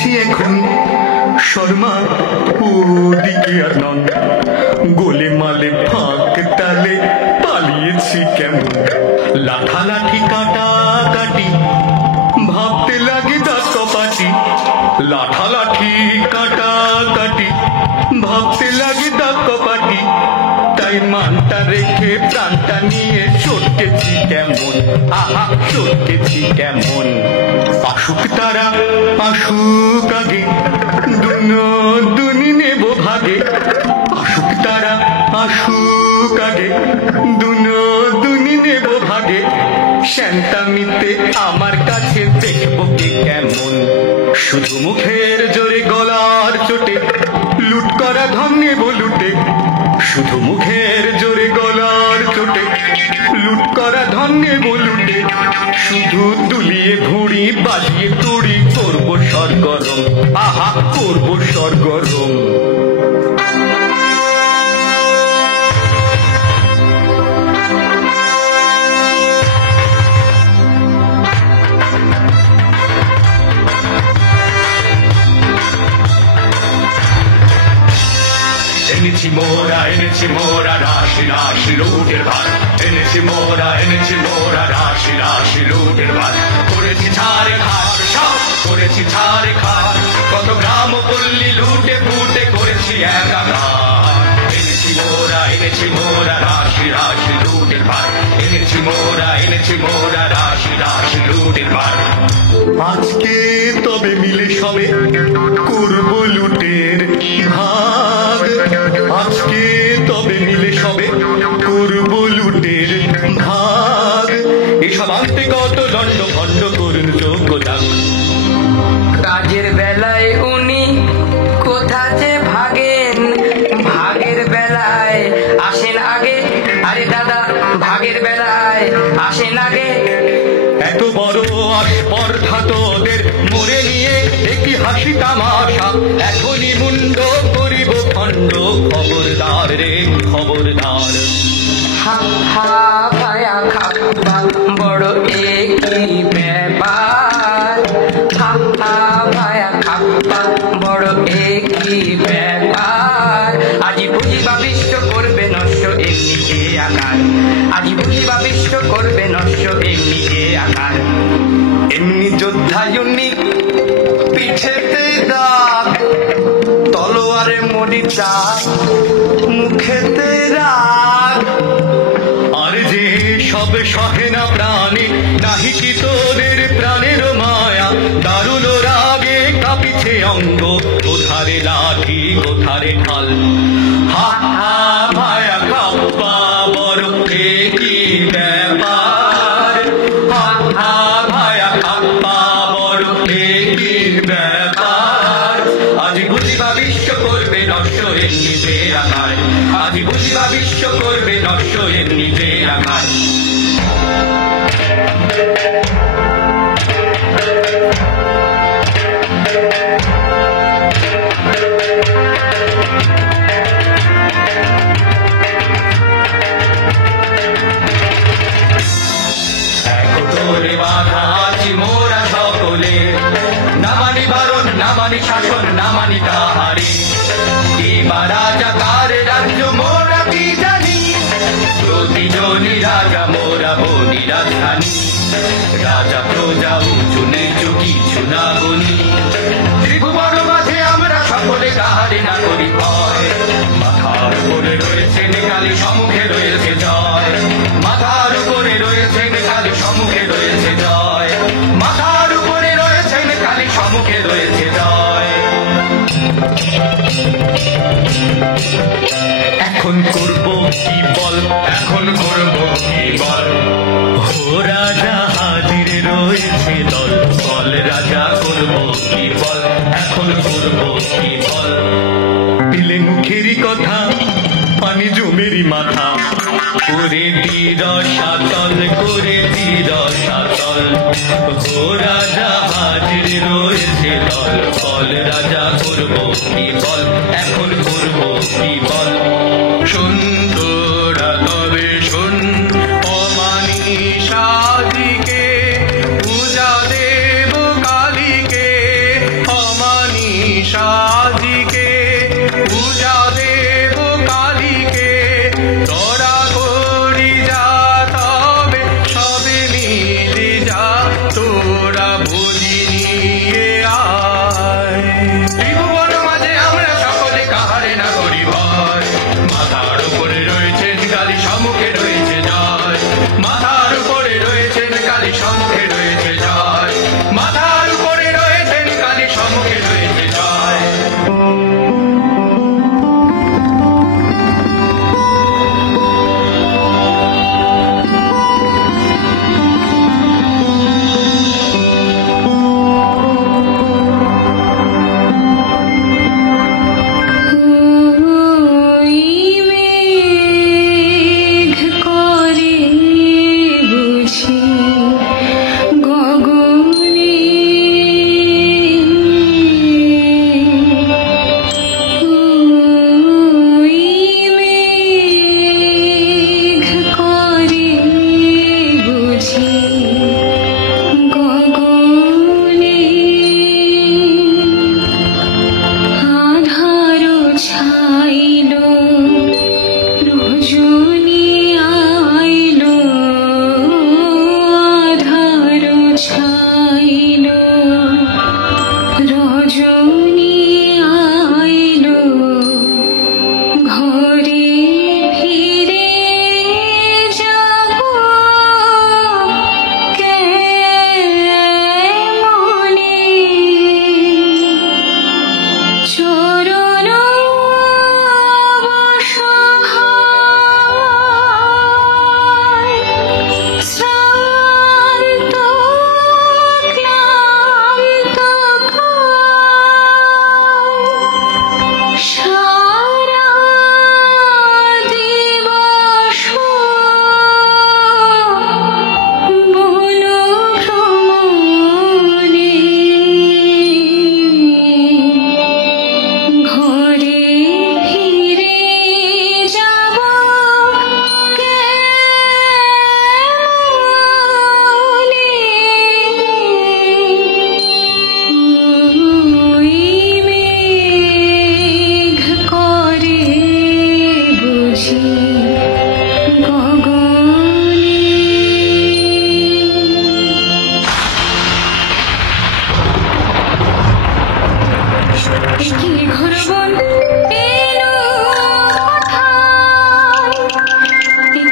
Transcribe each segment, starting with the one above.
যাচ্ছি এখন শর্মা ওদিকে আর নন, গোলে মালে ফাঁক তালে পালিয়েছি কেমন। লাঠালাঠি কাটা কাটি ভাবতে লাগে দাঁত কপাটি, লাঠালাঠি কাটা কাটি ভাবতে লাগে দাঁত কপাটি। তাই মানটা রেখে প্রাণটা নিয়ে সটকেছি কেমন, আহা সটকেছি কেমন। আসুক তারা আসুক আগে, দুনি নেব ভাগে। আসুক তারা আসুক আগে, দুনি নেব ভাগে। শ্যান্তামিতে আমার কাছে দেখবো কে কেমন। শুধু মুখের জোরে গলার চোটে লুট করা ধন নেব লুটে, শুধু মুখের জোরে গলার চোটে লুট করা ধন নেব লুটে। শুধু দুলিয়ে ঘুড়ি বাজিয়ে তুড়ি করবো সরগরম, আহা করবো সরগরম। এনেছি মোরা রাশি রাশি লুটের ভার, এনেছি মোরা রাশি রাশি লুটের ভার। করেছি ছাড়ে খার সব করেছি ছাড়ে খার, কত গ্রাম পল্লী লুটে ফুটে করেছি একাকার। এনেছি মোরা রাশি রাশি লুটের ভার, এনেছি মোরা রাশি রাশি লুটের ভার। আজকে তবে মিলে সবে করবো লুটের ভাগ, আজকে তবে মিলে সবে করবো লুটের ভাগ। এসব আনতে কত দণ্ড ভণ্ড করুন যোগ্যতা। কাজের বেলায় উনি কোথা যে ভাগেন, ভাগের বেলায় আসেন আগে। আরে দাদা ভাগের বেলায় আসেন আগে। এত বড় আস্পর্ধা তোদের মরে নিয়ে একই হাসি তামাশা, এখনই মুন্ড করিব খণ্ড। খবরদার রে খবরদার। হা হা ভায়া খাপ্পা বড় একই ব্যাপার, হা হা ভায়া খাপ্পা বড় একই ব্যাপার। আজি বুঝিবা বিশ্ব করবে নষ্ট এমনি যে আকার, আজি বুঝিবা বিশ্ব করবে নষ্ট এমনি যে আকার। এমনি যোদ্ধা ইউনিক পিঠেতে দাগ, তলোয়ারে মরি চাক মুখেতে রাগ। আর যে সব সহে না প্রাণী নাহি কি তোদের প্রাণের মায়া, দারুণ রাগে কাঁপিছে অঙ্গ কোথারে লাঠি কোথারে ঢাল। হা হা ভায়া কাপ্পা বড় একই ব্যাপার, হা হা ভায়া কাপ্পা বড় একই ব্যাপার। আজ বুঝিবা বিশ্ব করবে নষ্ট এমনি যে আকার, আজ বুঝিবা বিশ্ব করবে নষ্ট এমনি যে আকার। একতরে বাধা আছি মোরা সকলে, না মানি বারণ না মানি শাসন না মানি কাহারে। এবার রাজা কার রাজ্য মোরা কি জানি, প্রতিজনই রাজা মোরা বনি রাজধানী। রাজা প্রজা উঁচু নিচু কিছু না বনি, ত্রিভুবন মাঝে আমরা সকলে কাহারে না করি ভয়। মাথার উপরে রয়েছে নেকালি সম্মুখে রয়েছে জয়, মাথার উপরে রয়েছে নেকালি সম্মুখে রয়েছে জয়, মাথার উপরে রয়েছে নেকালি সম্মুখে রয়েছে জয়। এখন করব কি বল, এখন করব কি বল। ও রাজা হাজির রয়েছে দল, বল রাজা করব কি বল, এখন করব কি বল। দিলে মুখেরই কথা পানি জমেরই মাথা, করে তীর সাতল করে তীর সাতল। ও রাজা হাজির রয়েছে দল, বল রাজা করব কি বল, এখন করব কি বল। শোন তোরা তবে শোন অমানিসাদিকে, পূজা দেব কালীকে, অমা কি ঘুরবন এলো কোথায়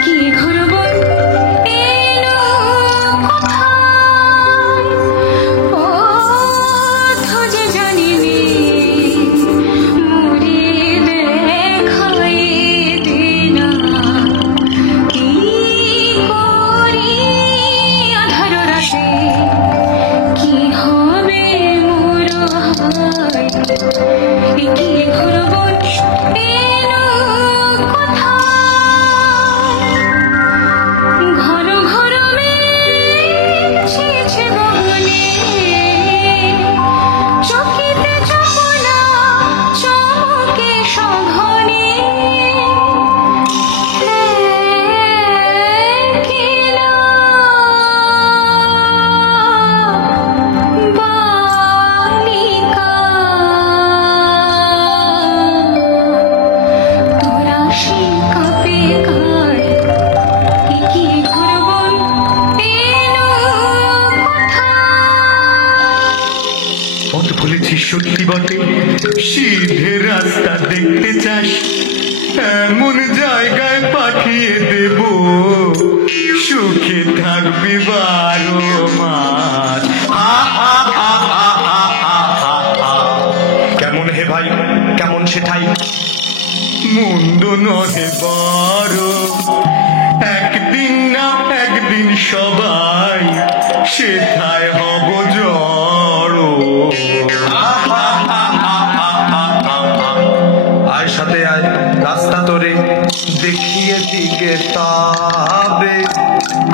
কি ঘুরবন এলো কোথায় পথ যে জানিনি মুড়ি দেখাই দিনা কি করি আধার রাতে কি হবে মোর হায় কি ঘুরবন এলো কোথায় ঘর ঘর মেছেছে গগনে চকিতে চমনা চমকে সঘনে কিনা বালিকা তোরা শিকাপে গায় কি ঘুরবন এলো কোথায় পথ ভুলেছিস সত্যি বটে, সিধে রাস্তা দেখতে চাস, এমন জায়গায় পাঠিয়ে দেব সুখে থাকবি 12 মাস। কেমন হে ভাই, কেমন সেটাই মন্দ নহে বড়, একদিন না একদিন সবাই সেথায় হব জড়। আয় সাথে আয়, রাস্তা তোরে দেখিয়ে দিকে তবে,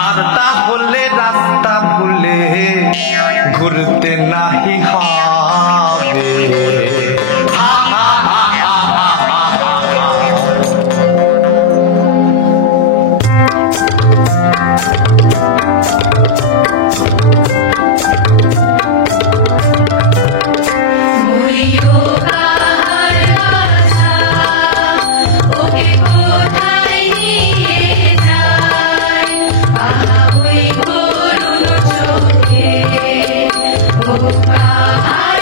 আর তাহলে রাস্তা ভুলে ঘুরতে নাহি হবে। মরিও কাহার বাসা ওকে কোথায় নিয়ে যায় আহা ওই করুণ চোখে ও কাহার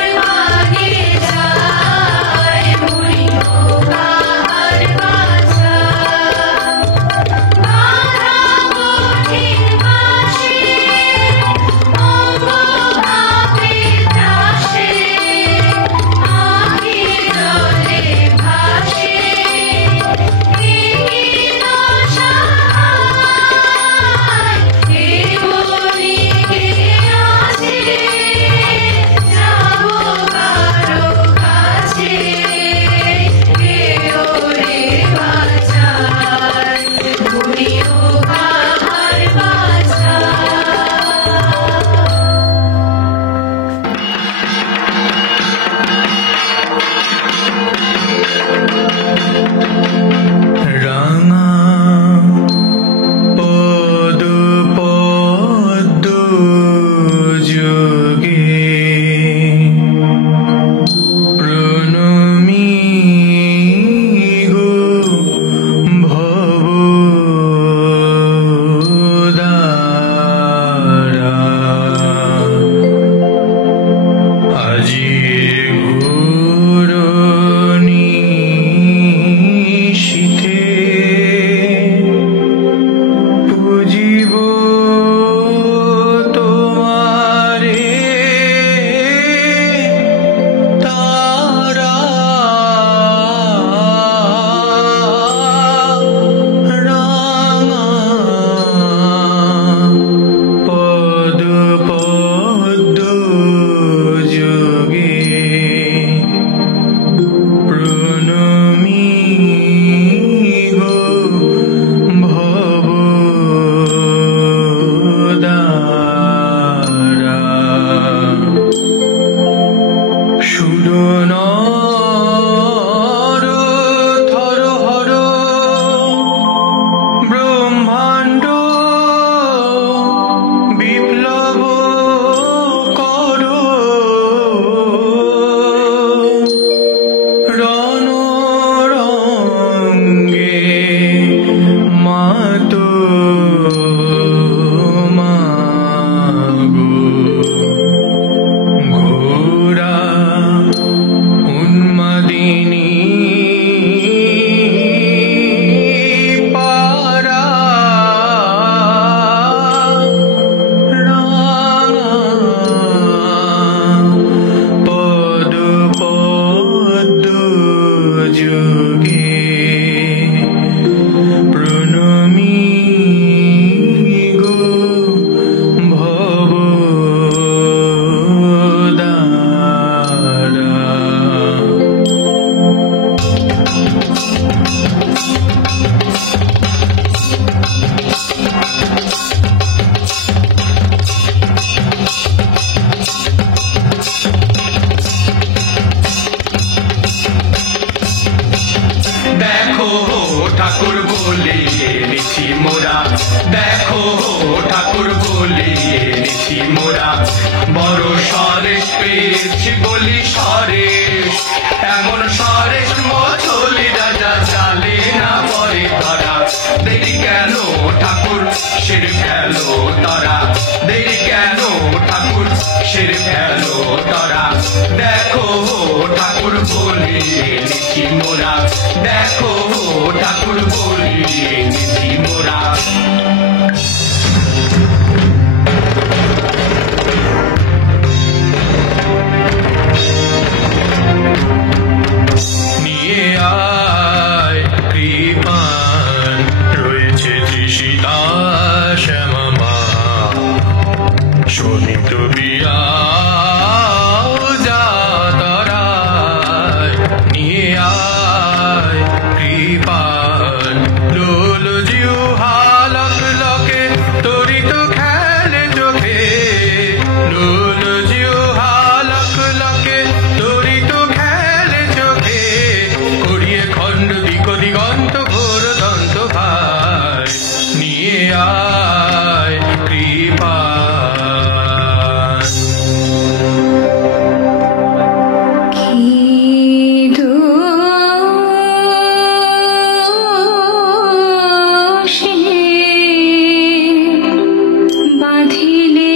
বলি সরেশ এমন সরেশ মছলি রাজা চালে না পরে ধরা দেরি কেন ঠাকুর শির ফেলো তরা দেরি কেন ঠাকুর শির ফেলো তরা দেখো ঠাকুর বলিয়ে নিচি মোরা দেখো ঠাকুর বলিয়ে নিচি মোরা নিয়ে আয় কৃপান রয়েছে তৃষিতা শ্যামা শোনিত বিয়া যা তরায় নিয়ে আয় কৃপান লোল জিউ হালক লকে তরিত খেলে চোখে লোল জিউ হালক লকে তরিত খেলে চোখে করিয়ে খণ্ড দিক দিগন্ত ঘোর দন্ত ভাই নিয়ে আয় কৃপান বন্ধনে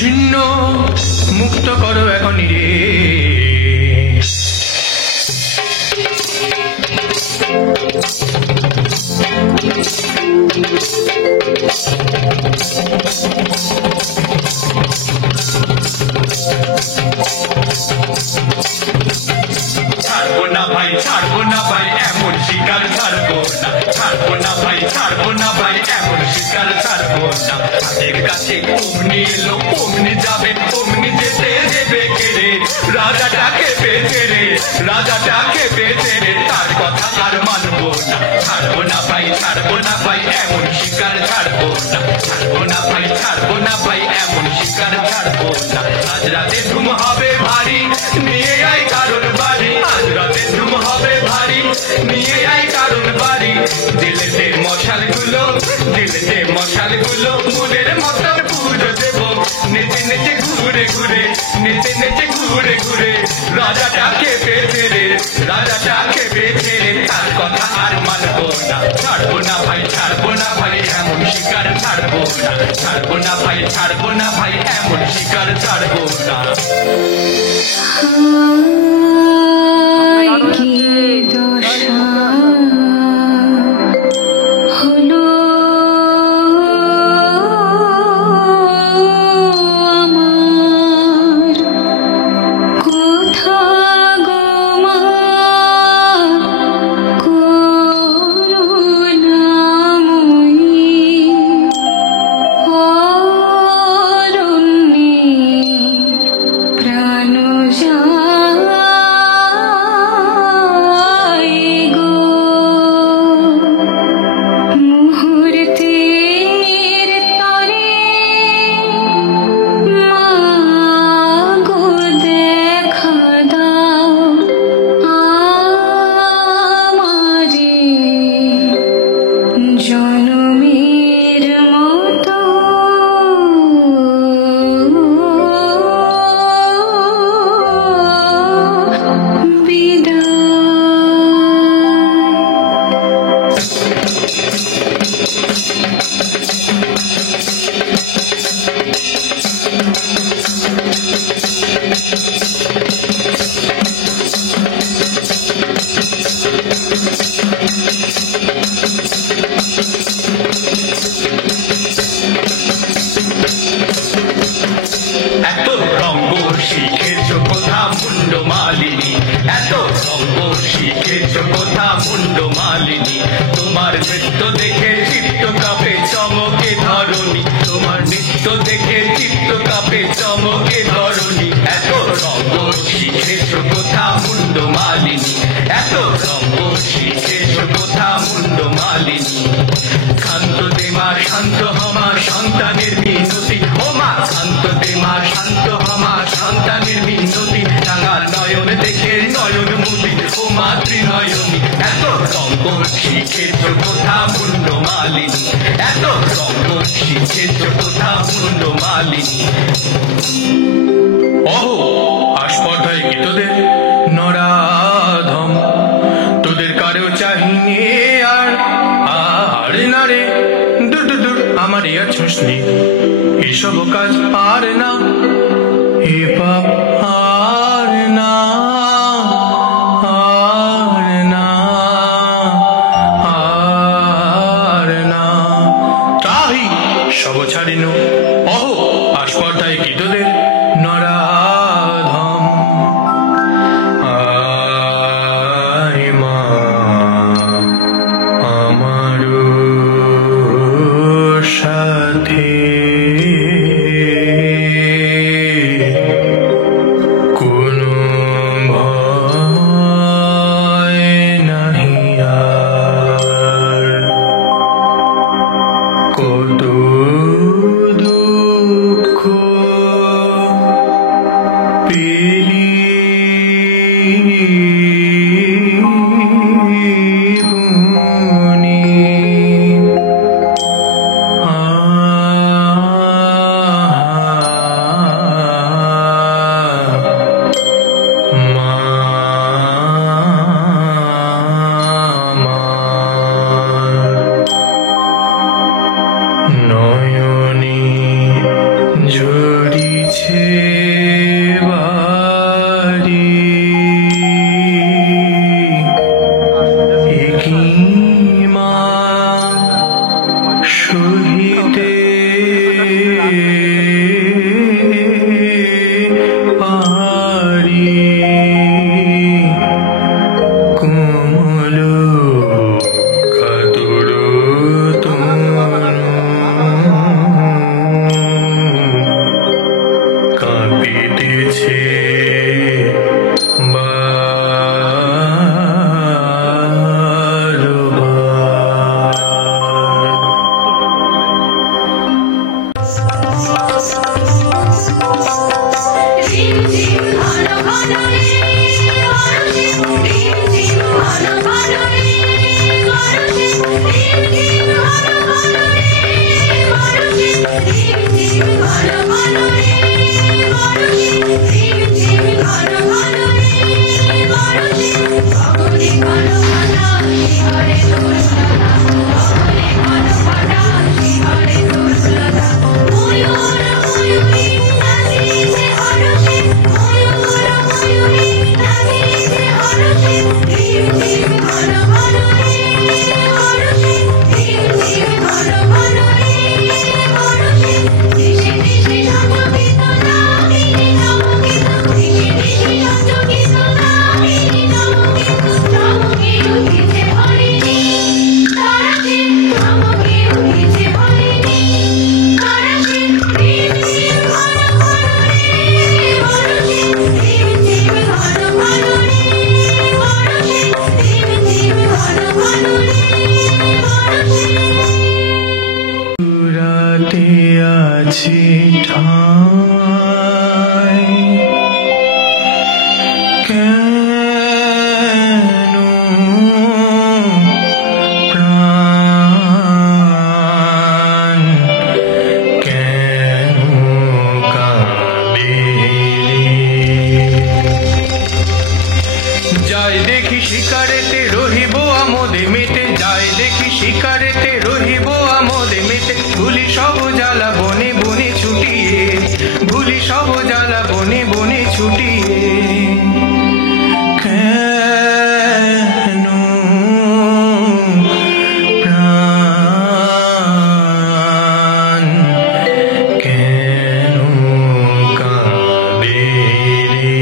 শূন্য মুক্ত করো এখনই রে। ছাড়বো না ভাই, ছাড়বো না ভাই, এমন শিকার ছাড়বো না। ছাড়বো না ভাই, ছাড়বো না ভাই, এমন শিকার ছাড়বো না। হাতের কাছে অমনি এলো, অমনি যাবে, অমনি যেতে দেবে কেড়ে। রাজাটাকে পেয়েছে রে, রাজাটাকে পেয়েছে রে, তার কথা আর মানবো না। ছাড়বো না ভাই, ছাড়বো না ভাই, এমন শিকার ছাড়বো না। ছাড়বো না ভাই, ছাড়বো না ভাই, এমন শিকার ছাড়বো না। আজ রাতে ধুম হবে ভারী, নিয়ে আয় কারণ বাড়ি। আজ রাতে ধুম হবে ভারী, নিয়ে আয় কারণ বাড়ি। দিলেতে মশাল গুলো, দিলেতে মশাল গুলো, মনের মতন পুজো দেবো। নেচে নেচে ঘুরে ঘুরে, নেচে নেচে ঘুরে ঘুরে, রাজাটাকে পেয়েছে রে, রাজাটাকে পেয়েছে রে, তার কথা আর মানবো না। ছাড়বো না ভাই, ছাড়বো না ভাই, এমন শিকার ছাড়বো না। ছাড়বো না ভাই, ছাড়বো না ভাই, এমন শিকার ছাড়বো না। কি দশা হলো আমার, কোথা গো মা করুণাময়ী, অরণ্যে প্রাণ যায় গো। মুহূর্তের তরে মা গো দেখা দাও আমারে, জনমের মতো এত রঙ্গ শিখেছ কোথা মুন্ড মালিনী, এত রঙ্গ শিখেছ কোথা মুন্ড মালিনী। তোমার নৃত্য দেখে চিত্ত কাঁপে চমকে ধরণী, তোমার নৃত্য দেখে চিত্ত কাঁপে চমকে ধরণী। এত রঙ্গ শিখেছ কোথা মুন্ড মালিনী, এত রঙ্গ শিখেছ কোথা মুন্ড মালিনী। শান্ত দে মা, শান্ত হমা, সন্তানের মিনতি, ও মা শান্ত দে মা, শান্ত হমা, সন্তানের মিনতি। রাঙা নয়ন দেখে নয়ন মুদি, ও মাতৃনয়নী। এত রঙ্গ শিখেছ কোথা মুন্ড মালিনী, এত রঙ্গ শিখেছ কোথা মুন্ড মালিনী। অহো আস্পর্ধায় কি তোদের নরাধম, তোদের কারেও চাহিনি আর আর না রে। দূর দূর দূর আমার ইয়া ছুঁসনি, এসব কাজ আর না, এ পাপ আর না, আর না, আর না। তাহি সব ছাড়িনু, অহো আস্পর্ধায় কি তোদের নরাধম। আয় মা আমারও সাথে, কোনো ভয় নাহি আর, কত দুঃখ পেলি বুনি। নয়নে ঝরি হাতে আছে ঠাঁই, কেন প্রাণ কেন কাঁদে রে? যাই দেখি শিকারেতে রহিব আমোদে মেতে, যাই দেখি শিকারেতে রহিব আমোদে মেতে, ভুলি সব জ্বালা বনে বনে ছুটিয়ে, ভুলি সব জ্বালা বনে বনে ছুটিয়ে। কেন প্রাণ কেন কাঁদে রে?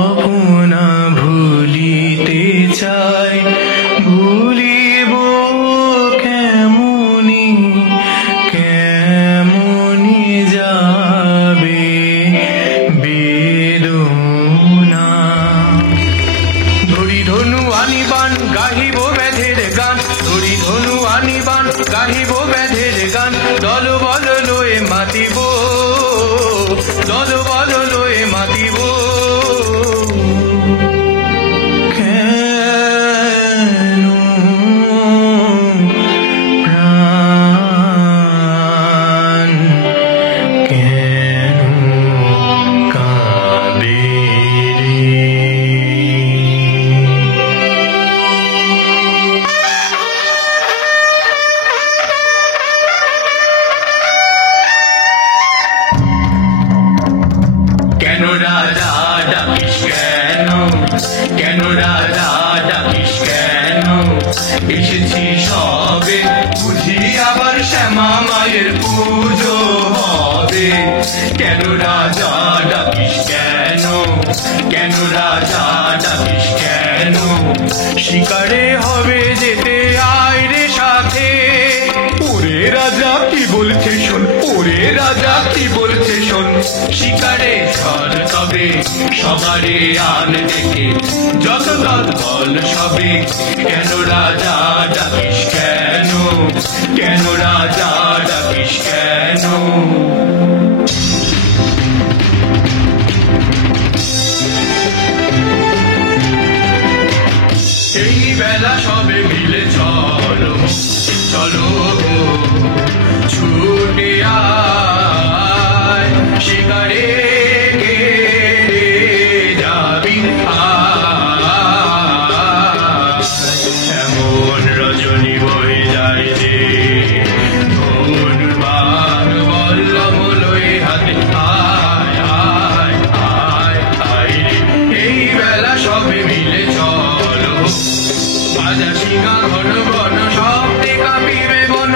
আপনা ভুলিতে চাই, ভুলিব কেমনি, কেমনি যাবে বেদনা। ধরি ধনু আনিবান গাহিব ব্যাধের গান, ধরি ধনু আনিবান গাহিব ব্যাধের গান, দল বল লয়ে মাতিব, দল বল লয়ে মাতিব। কেন প্রাণ কেন কাঁদে রে? কেন রাজা ডাকিস কেন, কেন রাজা ডাকিস কেন, এসেছি সবে বুঝি আবার শ্যামা মায়ের পুজো হবে। কেন রাজা ডাকিস কেন, কেন রাজা ডাকিস কেন, শিকারে হবে যেতে আয় রে সাথে। ওরে রাজা কি বলছে শোন, ওরে রাজা কি বলছে শোন, শিকারে ঝড় তবে সবারে আন দেখে, যত দল বল সবে। কেন রাজা ডাকিস কেন, কেন রাজা ডাকিস কেন? এই বেলা সবে মিলে চলো, চলো ছুটে আয়, শিকারে কে যাবি আয়। এমন রজনী বয়ে যায় যে, ধনুর্বাণ বল্লম লয়ে হাতে, আয় আয় আয় আয় রে। এই বেলা সবে মিলে চলো, বাজা শিঙা ঘন ঘন শব্দে কাঁপিবে বন,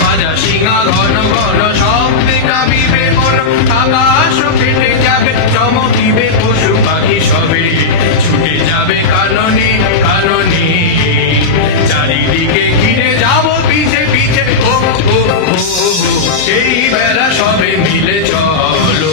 বাজা শিঙা ঘন ঘন শব্দে কাঁপিবে বন, আকাশ কেটে যাবে চমকিবে পশু পাখি সবে, ছুটে যাবে কাননে কাননে, চারিদিকে ঘিরে যাব পিছে পিছে। ও ও ও ও, এই বেলা সবে মিলে চলো।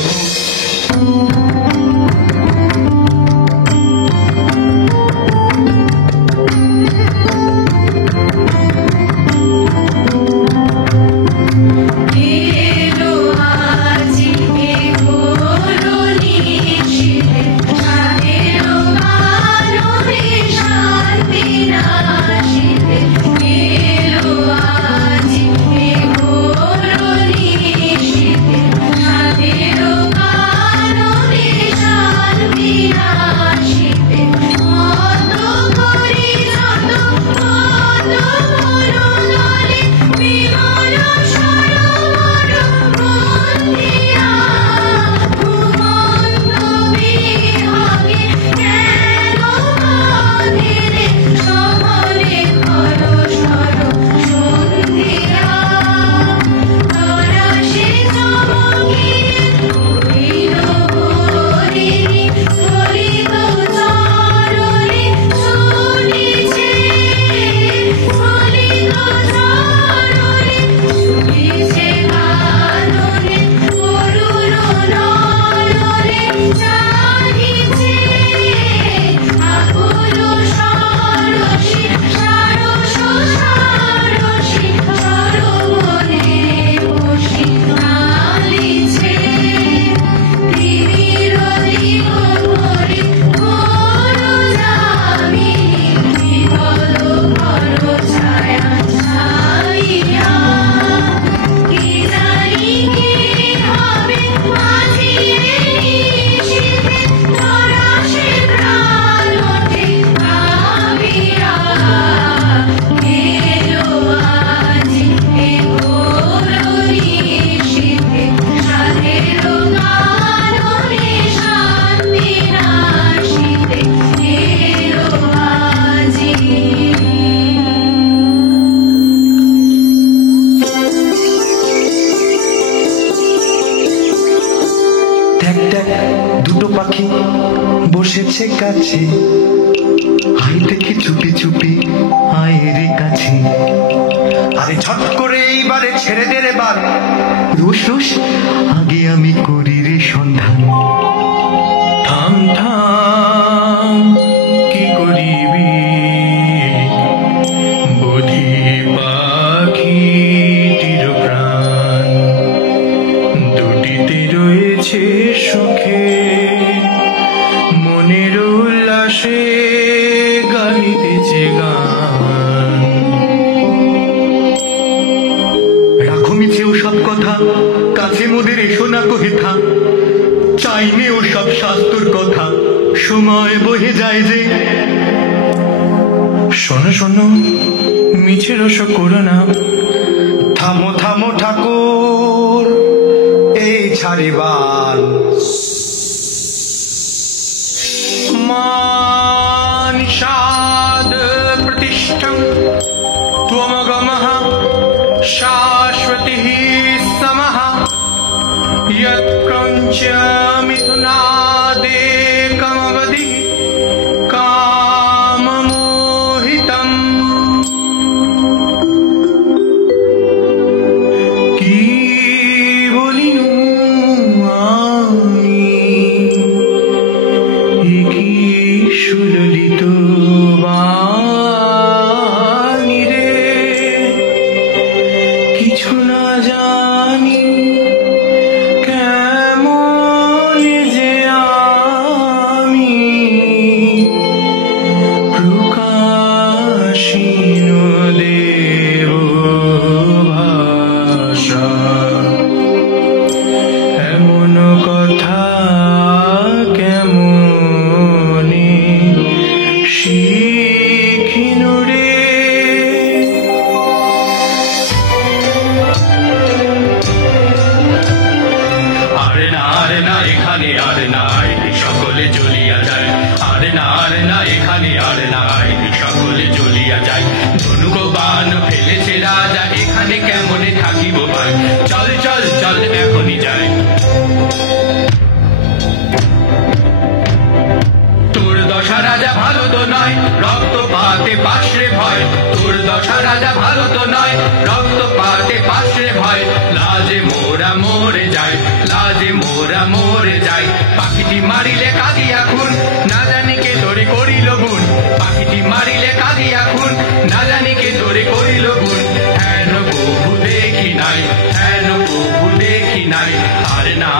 কাছে কাছে আয় দেখি চুপি চুপি আয় রে কাছে। আরে ঝট করে এইবারে ছেড়ে দে রে বাল। রোষ রোষ আগে আমি করি রে সন্ধান। থাম থাম কি করিবি বুধি পাখিটির প্রাণ দুটিতে রয়েছে সুখে মনের উল্লাসে গাইতেছে গান। রাখো মিছে ও সব কথা কাছে মোদের এসো না কহেথা। চাইনে ও সব শাস্ত্র কথা সময় বহে যায় যে। শোনো শোনো মিছে রস করো না। থামো থামো ঠাকুর এই ছাড়িবান। মান নিষাদ প্রতিষ্ঠং ত্বমগমঃ শাশ্বতিঃ সমঃ यत्क्रञ्च मिथुनादेकमवधिः काममोहितम्। কি বলিনু আমি কি সুললিত বাণী রে কিছু না জানি কেমন যে আমি প্রকাশীন দেব ভাষা। এমন কথা কেমনে শিখিন রে। আরে না এখানে আর নাই সকলে জ্বলিয়া যায়। আরে না এখানে আর নাই সকলে জ্বলিয়া যায়। ধনুক বান ফেলেছে রাজা এখানে কেমনে থাকিব ভাই। চল চল চল এখনই যাই। তোর দশা রাজা ভালো তো নয় রক্ত পাতে পাশরে ভয়। তোর দশা রাজা ভালো তো নয় রক্ত পাতে পাশরে ভয়। লাজে মোরা মরে যায় লাজে মোরা মরে যায়। পাখিটি মারিলে কাঁদিয়া খুন না জানি কে তোরে করিল গুণ। পাখিটি মারিলে কাঁদিয়া খুন না জানি কে তোরে করিল গুণ। হেন প্রভু দেখি নাই হেন প্রভু দেখি নাই। আরে না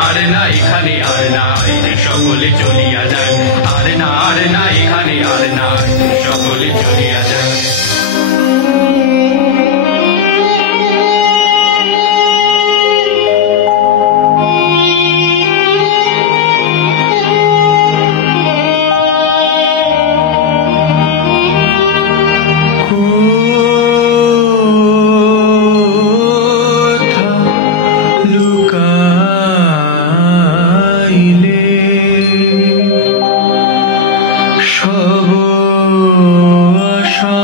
এখানে আর নাই সকলে চলিয়া যায়। আরে না এখানে আর নাই সকলে চলিয়া যায়। কোথা লুকাইলে সব আশা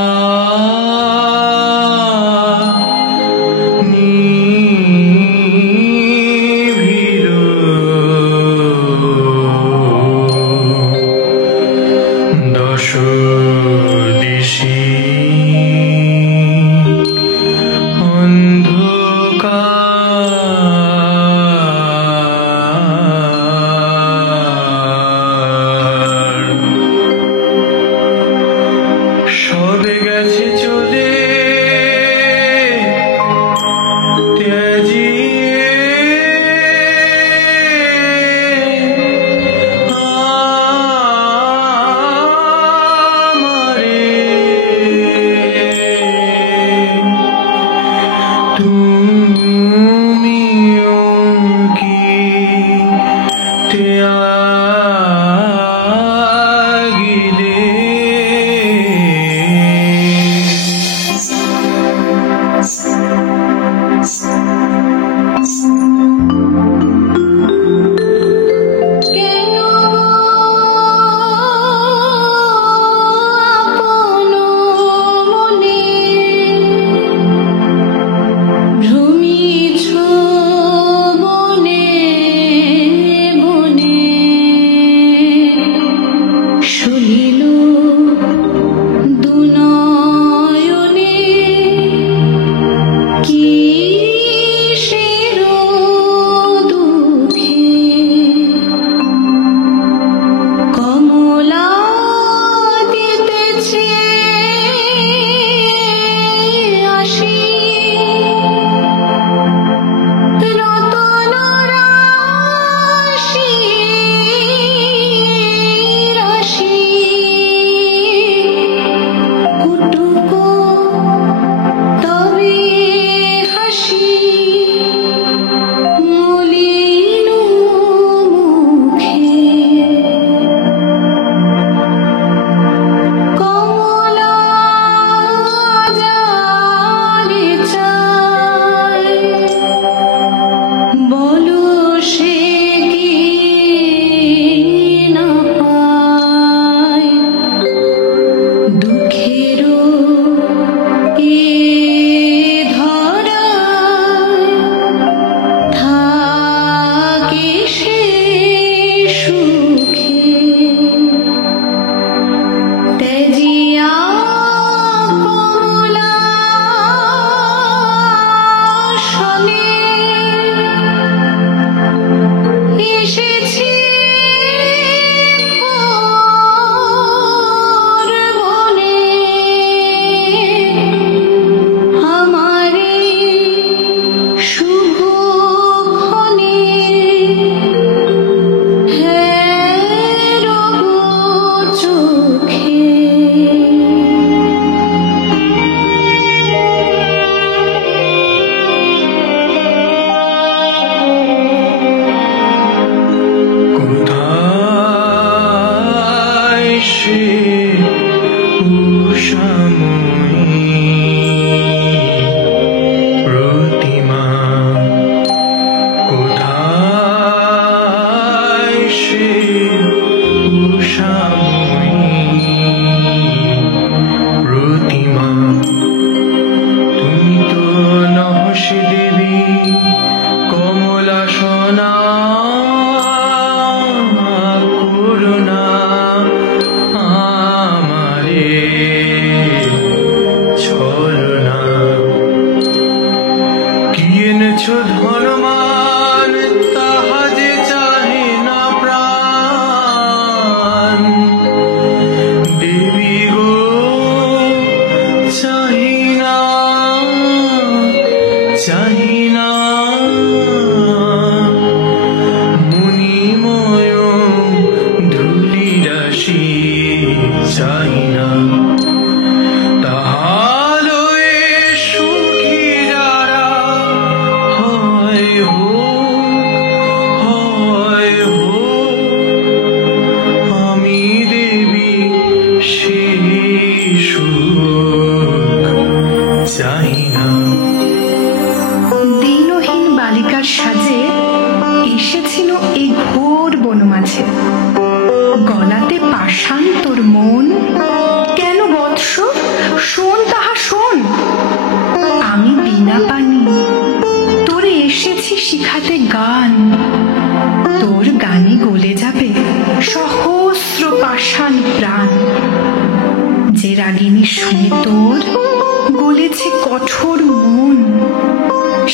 মোর গলেছে কঠোর মন,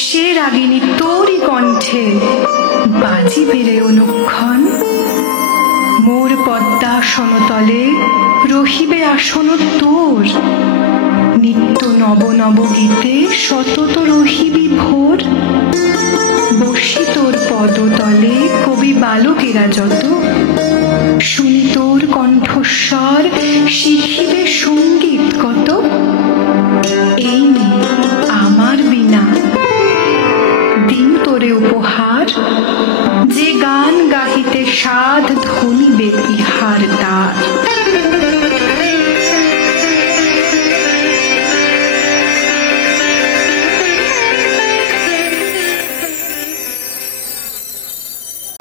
সে রাগিনী তোরই কণ্ঠে বাজি বেড়ে অনুক্ষণ। মোর পদ্মাসনতলে রহিবে আসন তোর, নিত্য নব নব গীতে সতত রহিবি ভোর। বসি তোর পদতলে কবি বালকেরা যত, শুনি তোর কণ্ঠস্বর শিখিবে সঙ্গীত কত। এই নে আমার বিনা দিন তোরে উপহার, যে গান গাহিতে সাধ ধনিবে ইহার দ্বার।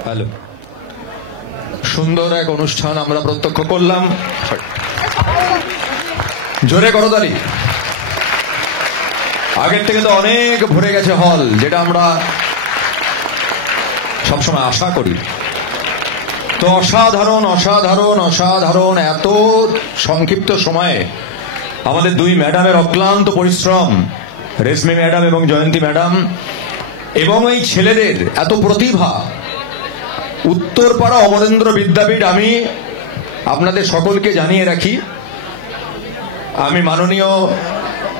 হ্যালো, সুন্দর এক অনুষ্ঠান আমরা প্রত্যক্ষ করলাম। জোরে করতালি। আগের থেকে তো অনেক ভরে গেছে হল, যেটা আমরা সবসময় আশা করি। তো অসাধারণ অসাধারণ অসাধারণ, এত সংক্ষিপ্ত সময়ে আমাদের দুই ম্যাডামের অক্লান্ত পরিশ্রম, রেশমি ম্যাডাম এবং জয়ন্তী ম্যাডাম, এবং এই ছেলেদের এত প্রতিভা। উত্তরপাড়া অমরেন্দ্র বিদ্যাপীঠ, আমি আপনাদের সকলকে জানিয়ে রাখি, আমি মাননীয়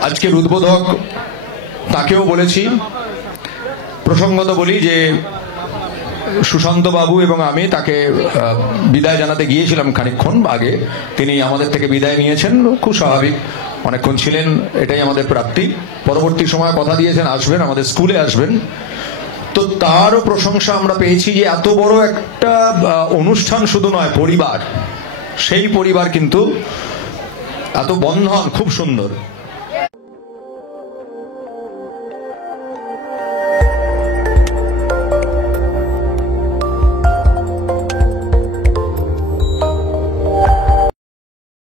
আজকের উদ্বোধক তাকেও বলেছি। প্রসঙ্গত বলি যে সুশান্ত বাবু এবং আমি তাকে বিদায় জানাতে গিয়েছিলাম খানিকক্ষণ আগে, তিনি আমাদের থেকে বিদায় নিয়েছেন, খুব স্বাভাবিক, অনেকক্ষণ ছিলেন, এটাই আমাদের প্রাপ্তি। পরবর্তী সময় কথা দিয়েছেন আসবেন, আমাদের স্কুলে আসবেন। তো তারও প্রশংসা আমরা পেয়েছি যে এত বড় একটা অনুষ্ঠান শুধু নয়, পরিবার, সেই পরিবার কিন্তু এত বন্ধন খুব সুন্দর।